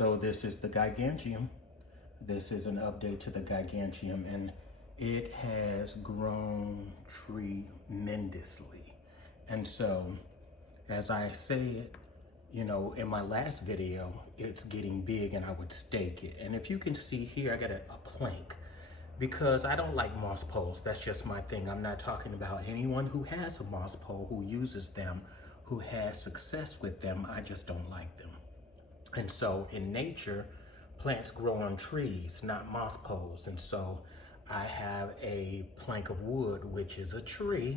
So this is the Giganteum. This is an update to the Giganteum, and it has grown tremendously. And so, as I said, you know, in my last video, it's getting big and I would stake it. And if you can see here, I got a plank because I don't like moss poles. That's just my thing. I'm not talking about anyone who has a moss pole, who uses them, who has success with them. I just don't like them. And so in nature, plants grow on trees, not moss poles. And so I have a plank of wood, which is a tree.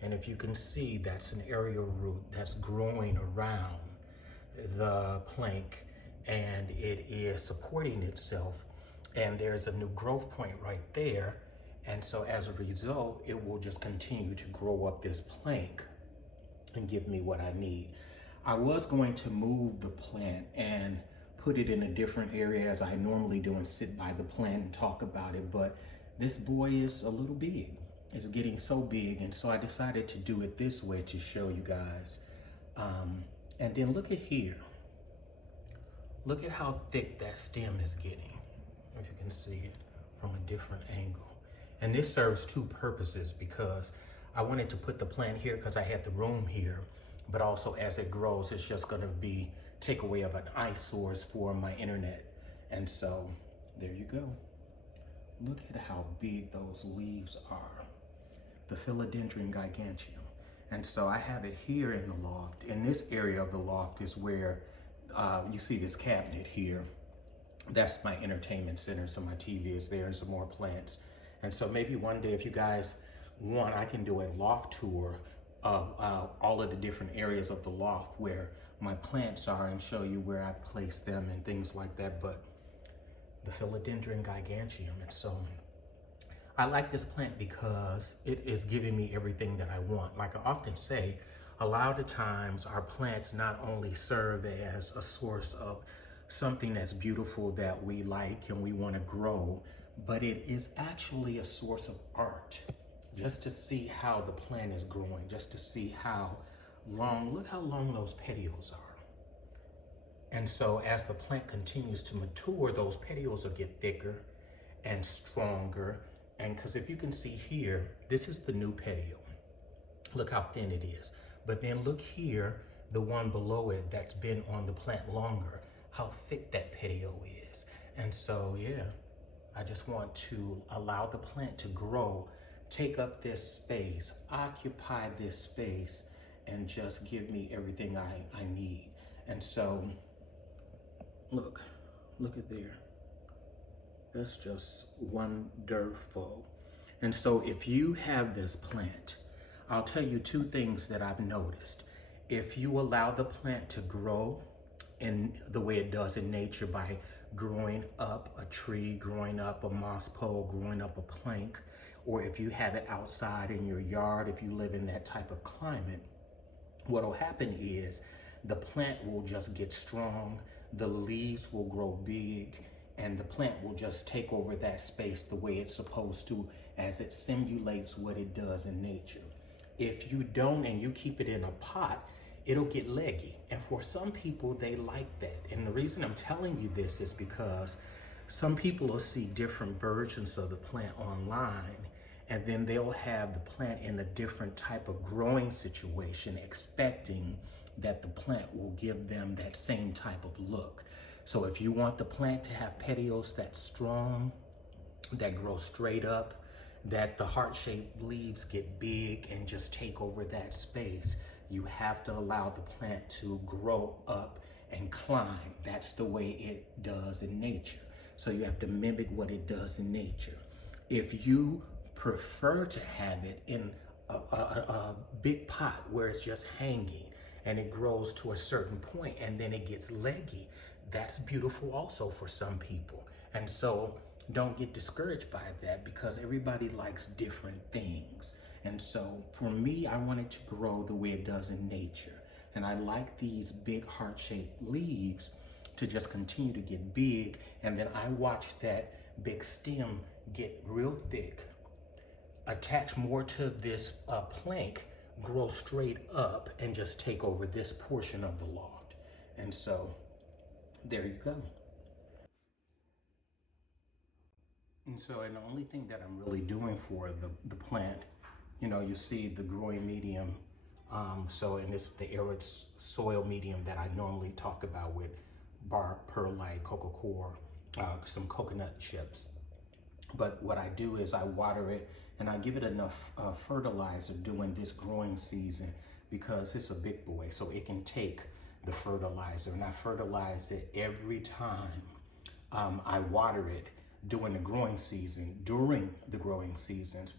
And if you can see, that's an aerial root that's growing around the plank, and it is supporting itself. And there's a new growth point right there. And so as a result, it will just continue to grow up this plank and give me what I need. I was going to move the plant and put it in a different area as I normally do and sit by the plant and talk about it, but this boy is a little big. It's getting so big, and so I decided to do it this way to show you guys. And then look at here. Look at how thick that stem is getting, if you can see it from a different angle. And this serves two purposes, because I wanted to put the plant here because I had the room here, but also as it grows, it's just gonna be takeaway of an eye source for my internet. And so there you go. Look at how big those leaves are. The Philodendron Giganteum. And so I have it here in the loft. In this area of the loft is where you see this cabinet here. That's my entertainment center. So my TV is there and some more plants. And so maybe one day if you guys want, I can do a loft tour of all of the different areas of the loft where my plants are and show you where I've placed them and things like that. But the Philodendron Giganteum, and so I like this plant because it is giving me everything that I want. Like I often say, a lot of times our plants not only serve as a source of something that's beautiful that we like and we want to grow, but it is actually a source of art. Just to see how the plant is growing, just to see how long, look how long those petioles are. And so as the plant continues to mature, those petioles will get thicker and stronger. And because if you can see here, this is the new petiole. Look how thin it is. But then look here, the one below it that's been on the plant longer, how thick that petiole is. And so, yeah, I just want to allow the plant to grow, take up this space, occupy this space, and just give me everything I need. And so, look at there. That's just wonderful. And so if you have this plant, I'll tell you two things that I've noticed. If you allow the plant to grow in the way it does in nature by growing up a tree, growing up a moss pole, growing up a plank, or if you have it outside in your yard, if you live in that type of climate, what will happen is the plant will just get strong, the leaves will grow big, and the plant will just take over that space the way it's supposed to as it simulates what it does in nature. If you don't and you keep it in a pot, it'll get leggy. And for some people, they like that. And the reason I'm telling you this is because some people will see different versions of the plant online, and then they'll have the plant in a different type of growing situation, expecting that the plant will give them that same type of look. So if you want the plant to have petioles that's strong, that grow straight up, that the heart-shaped leaves get big and just take over that space, you have to allow the plant to grow up and climb. That's the way it does in nature. So you have to mimic what it does in nature. If you prefer to have it in a big pot where it's just hanging and it grows to a certain point and then it gets leggy, that's beautiful also for some people. And so don't get discouraged by that, because everybody likes different things. And so for me, I want it to grow the way it does in nature. And I like these big heart-shaped leaves to just continue to get big. And then I watch that big stem get real thick, attach more to this plank, grow straight up, and just take over this portion of the loft. And so there you go. And so, and the only thing that I'm really doing for the plant, you know, you see the growing medium. So in this, the arid soil medium that I normally talk about with bark, perlite, cocoa coir, some coconut chips. But what I do is I water it and I give it enough fertilizer during this growing season because it's a big boy, so it can take the fertilizer. And I fertilize it every time I water it during the growing seasons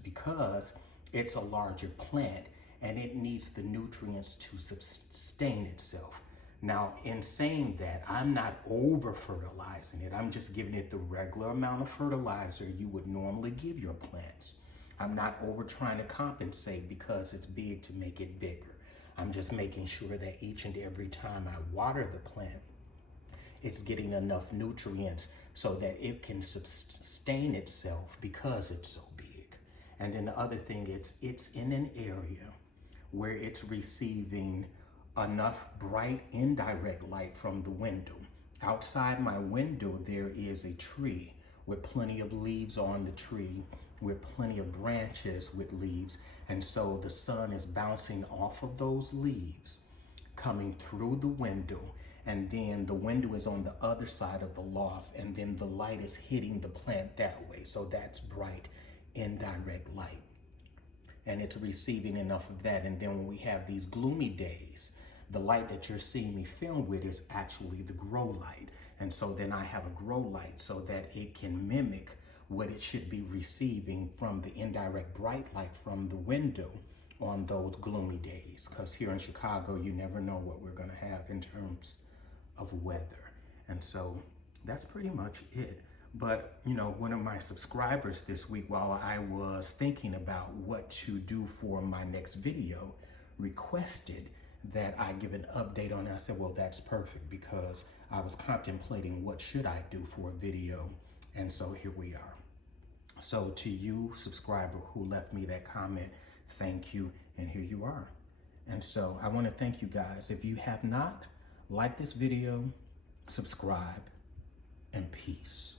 because it's a larger plant and it needs the nutrients to sustain itself. Now, in saying that, I'm not over fertilizing it. I'm just giving it the regular amount of fertilizer you would normally give your plants. I'm not over trying to compensate because it's big to make it bigger. I'm just making sure that each and every time I water the plant, it's getting enough nutrients so that it can sustain itself because it's so big. And then the other thing is it's in an area where it's receiving enough bright indirect light from the window. Outside my window, there is a tree with plenty of leaves on the tree, with plenty of branches with leaves. And so the sun is bouncing off of those leaves, coming through the window, and then the window is on the other side of the loft, and then the light is hitting the plant that way. So that's bright indirect light, and it's receiving enough of that. And then when we have these gloomy days, the light that you're seeing me film with is actually the grow light. And so then I have a grow light so that it can mimic what it should be receiving from the indirect bright light from the window on those gloomy days. Because here in Chicago, you never know what we're going to have in terms of weather. And so that's pretty much it. But, you know, one of my subscribers this week, while I was thinking about what to do for my next video, requested that I give an update on it. I said, well, that's perfect, because I was contemplating what should I do for a video. And so here we are. So to you, subscriber, who left me that comment, thank you. And here you are. And so I want to thank you guys. If you have not liked this video, subscribe, and peace.